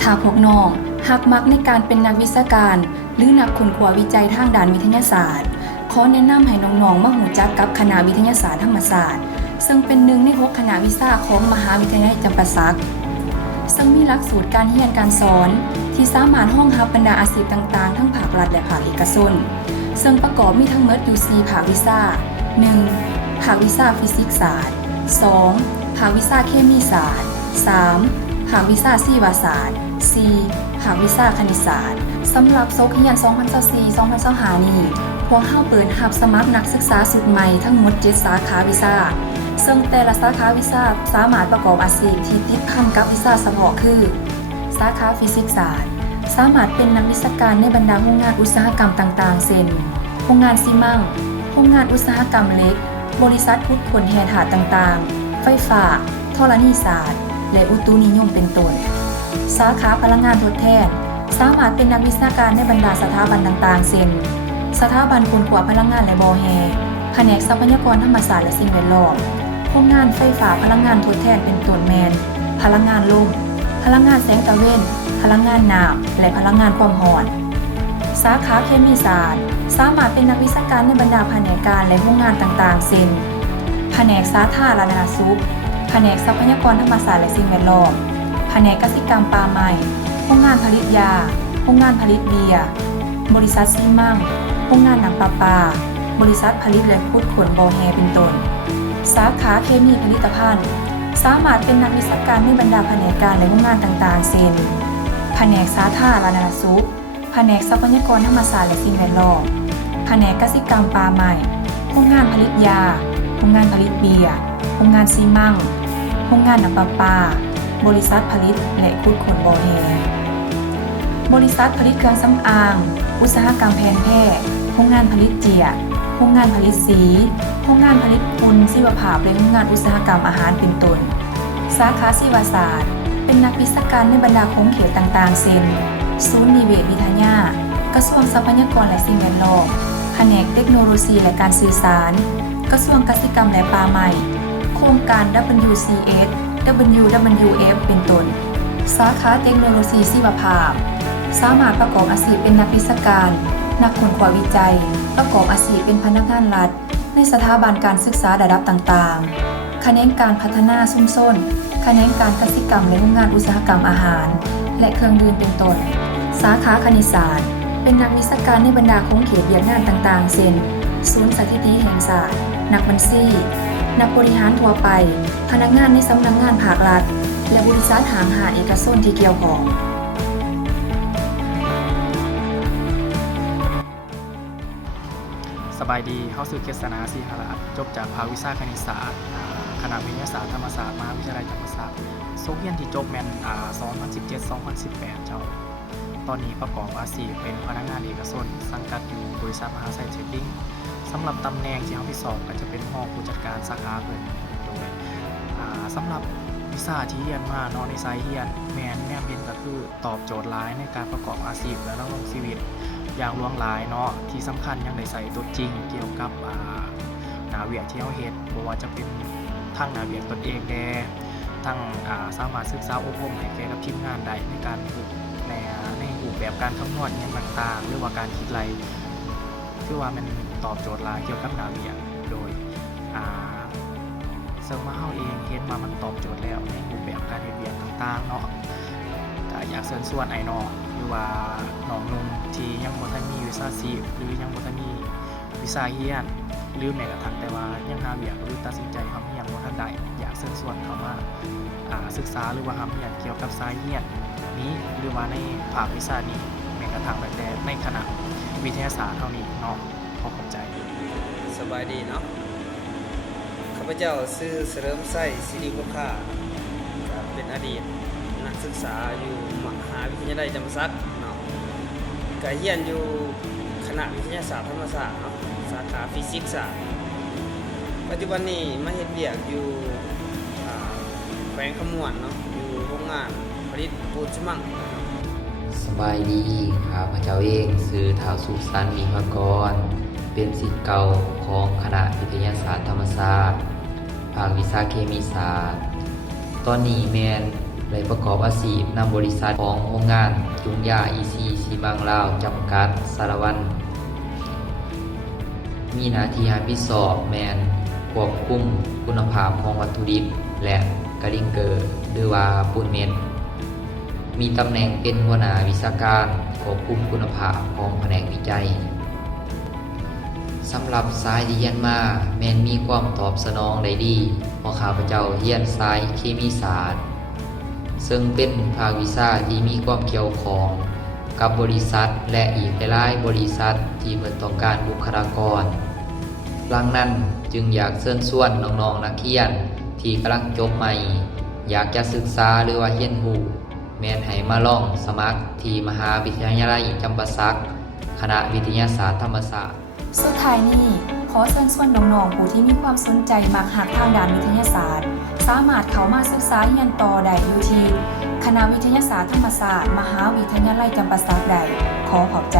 ถ้าพวกน้องหักมักในการเป็นนักวิชาการหรือนักค้นคว้าวิจัยทางด้านวิทยาศาสตร์ขอแนะนำให้น้องๆมาหูจักกับคณะวิทยาศาสตร์ธรรมศาสตร์ซึ่งเป็นหนึ่งใน6คณะวิชาของมหาวิทยาลัยจำปาสักซึ่งมีหลักสูตรการเรียนการสอนที่สามารถรองรับบรรดาอาชีพต่างๆทั้งภาครัฐและภาคเอกชนซึ่งประกอบมีทั้งหมดอยู่4ภาควิชา 1. ภาควิชาฟิสิกส์ศาสตร์ 2. ภาควิชาเคมีศาสตร์ 3. ภาควิชาชีวศาสตร์ 4. ภาควิชาคณิตศาสตร์สำหรับโซเคียน2024-2025นี้พวกเฮาเปิดรับสมัครนักศึกษาสุดใหม่ทั้งหมด7สาขาวิชาซึ่งแต่ละสาขาวิชาสามารถประกอบอาชีพที่ติดพันกับวิชาเฉพาะคือสาขาฟิสิกส์ศาสตร์สามารถเป็นนักวิชาการในบรรดาโรงงานอุตสาหกรรมต่างๆเช่นโรงงานซีมั่งโรงงานอุตสาหกรรมเหล็กบริษัทขุดขนแร่ธาตุต่างๆไฟฟ้าธรณีศาสตร์และอุตุนิยมเป็นต้นสาขาพลังงานทดแทนสามารถเป็นนักวิชาการในบรรดาสถาบันต่างๆเช่นสถาบันค้นคว้าพลังงานและบ่อแฮแผนกทรัพยากรธรรมศาสตร์และสิ่งแวดล้อมโรงงานไฟฟ้าพลังงานทดแทนเป็นต้นแมนพลังงานลมพลังงานแสงตะเวนพลังงานน้ำและพลังงานความร้อนสาขาเคมีศาสตร์สามารถเป็นนักวิชาการในบรรดาแผนกการและโรงงานต่างๆเช่นแผนกสาธารณสุขแผนกทรัพยากรธรรมศาสตร์และสิ่งแวดล้อมแผนกกสิกรรมป่าไม้โรงงานผลิตยาโรงงานผลิตเบียร์บริษัทซีมั่งโรงงานน้ำประปาบริษัทผลิตและขุดขนบ่อแฮเป็นต้นสาขาเคมีผลิตภัณฑ์สามารถเป็นนักวิชาการในบรรดาแผนกการและโรงงานต่างๆเช่นแผนกสาธารณสุขแผนกทรัพยากรธรรมศาสตร์และสิ่งแวดล้อมแผนกกสิกรรมป่าไม้โรงงานผลิตยาโรงงานผลิตเบียร์โรงงานซีมั่งโรงงานน้ำประปาบริษัทผลิตและขุดขนบ่อแฮบริษัทผลิตเครื่องสำอางอุตสาหกรรมแพนแพทย์โรงงานผลิตเจียโรงงานผลิตสีโรงงานผลิตปูนชีวภาพและโรงงานอุตสาหกรรมอาหารเป็นต้นสาขาชีวศาสตร์เป็นนักวิชาการในบรรดาโค้งเขตต่างๆเช่นศูนย์นิเวศวิทยากระทรวงทรัพยากรและสิ่งแวดล้อมแผนกเทคโนโลยีและการสื่อสารกระทรวงกสิกรรมและป่าไม้โครงการ WCS WWF เป็นต้นสาขาเทคโนโลยีชีวภาพสามารถประกอบอาชีพเป็นนักวิชาการนักค้นคว้าวิจัยประกอบอาชีพเป็นพนักงานรัฐในสถาบันการศึกษาระดับต่างๆแขนงการพัฒนาชุมชนแขนงการกสิกรรมและโรงงานอุตสาหกรรมอาหารและเครื่องดื่มเป็นต้นสาขาคณิตศาสตร์เป็นนักวิชาการในบรรดาโค้งเขตเวียกงานต่างๆเช่นศูนย์สถิติแห่งศาสตร์นักบัญชีนักบริหารทั่วไปพนักงานในสำนักงานภาครัฐและบริษัทหางหาเอกชนที่เกี่ยวข้องสบายดีเข้าสู่เกษณาศรีหราชจบจากภาควิชาคณิตศาสตร์คณะวิทยาศาสตร์ธรรมศาสตร์มหาวิทยาลัยธรรมศาสตร์โซเฮียนที่จบแมน2017-2018เจ้าตอนนี้ประกอบอาชีพเป็นพนักงานเอกชนสังกัดอยู่บริษัทมหาไซเทรดดิ้งสำหรับตำแหน่งที่เขาที่สอบก็จะเป็นรองผู้จัดการสาขาเพิ่นโดยสำหรับวิชาที่เรียนมาเนาะในสายเรียนแม่เรียนก็คือตอบโจทย์หลายในการประกอบอาชีพและดำรงชีวิตอย่างล่วงหลายเนาะที่สำคัญยังได้ใส่ตัวจริงเกี่ยวกับหน้าเวียกที่เขาเฮ็ดบ่ว่าจะเป็นทั้งหน้าเวียกตนเองแดทั้งสามารถศึกษาอบรมให้แก่กับทีมงานได้ในการในรูปแบบการคำนวณเงินต่างๆหรือว่าการคิดไรคือว่ามันตอบโจทย์หลายเกี่ยวกับหน้าเวียกโดยซึ่งมาเฮาเองเห็นว่ามันตอบโจทย์แล้วในรูปแบบการเฮ็ดเวียกต่างๆเนาะก็อยากเชิญชวนไอ้น้องหรือว่าน้องนุ่มที่ยังบ่ทันมีวิชาชีพหรือยังบ่ทันมีวิชาเรียนหรือแม้กระทั่งแต่ว่ายังหาเวียกหรือตัดสินใจทำเรียนบ่ทันได้อยากเชิญชวนเข้ามาศึกษาหรือว่าทำเรียนเกี่ยวกับสายเรียนนี้หรือว่าในภาควิชานี้แม้กระทั่งแต่ในคณะวิทยาศาสตร์เท่านี้เนาะขอขอบใจสบายดีเนาะข้าพเจ้าชื่อเสริมไส้ศิริบุคคาเป็นอดีตนักศึกษาอยู่มหาวิทยาลัยจำปาสักเนาะก็เรียนอยู่คณะวิทยาศาสตร์ธรรมศาสตร์เนาะสาขาฟิสิกส์ศาสตร์ปัจจุบันนี้มาเฮ็ดเวียกอยู่แขวงขมวนเนาะอยู่โรงงานผลิตปูนซีมั่งสบายดีข้าพเจ้าเองชื่อท้าวสุขสันต์มีภากรเป็นศิษย์เก่าของคณะวิทยาศาสตร์ธรรมศาสตร์ภาควิชาเคมีศาสตร์ตอนนี้แมน และประกอบอาชีพนำบริษัทของโรงงานจุงยาอีซีซีบางลาวจำกัดสารวัตรมีหน้าที่รับผิดชอบแมนควบคุมคุณภาพของวัตถุดิบและกริงเกอร์หรือว่าปูนเม็ดมีตำแหน่งเป็นหัวหน้าวิชาการควบคุมคุณภาพของแผนกวิจัยสำหรับสายที่เรียนมาแมนมีความตอบสนองได้ดีเพราะข้าพเจ้าเรียนสายเคมีศาสตร์ซึ่งเป็นภาควิชาที่มีความเกี่ยวข้องกับบริษัทและอีกหลายบริษัทที่เพิ่นต้องการบุคลากรดังนั้นจึงอยากเชิญชวนน้องๆนักเรียนที่กำลังจบใหม่อยากจะศึกษาหรือว่าเรียนรู้แม่นให้มาลองสมัครที่มหาวิทยาลัยจำปาสักคณะวิทยาศาสตร์ธรรมศาสตร์สุดท้ายนี้ขอเชิญชวนน้องๆผู้ที่มีความสนใจมักหักทางด้านวิทยาศาสตร์สามารถเข้ามาศึกษาเรียนต่อได้อยู่ที่คณะวิทยาศาสตร์ธรรมศาสตร์มหาวิทยาลัยจำปาสักได้ขอขอบใจ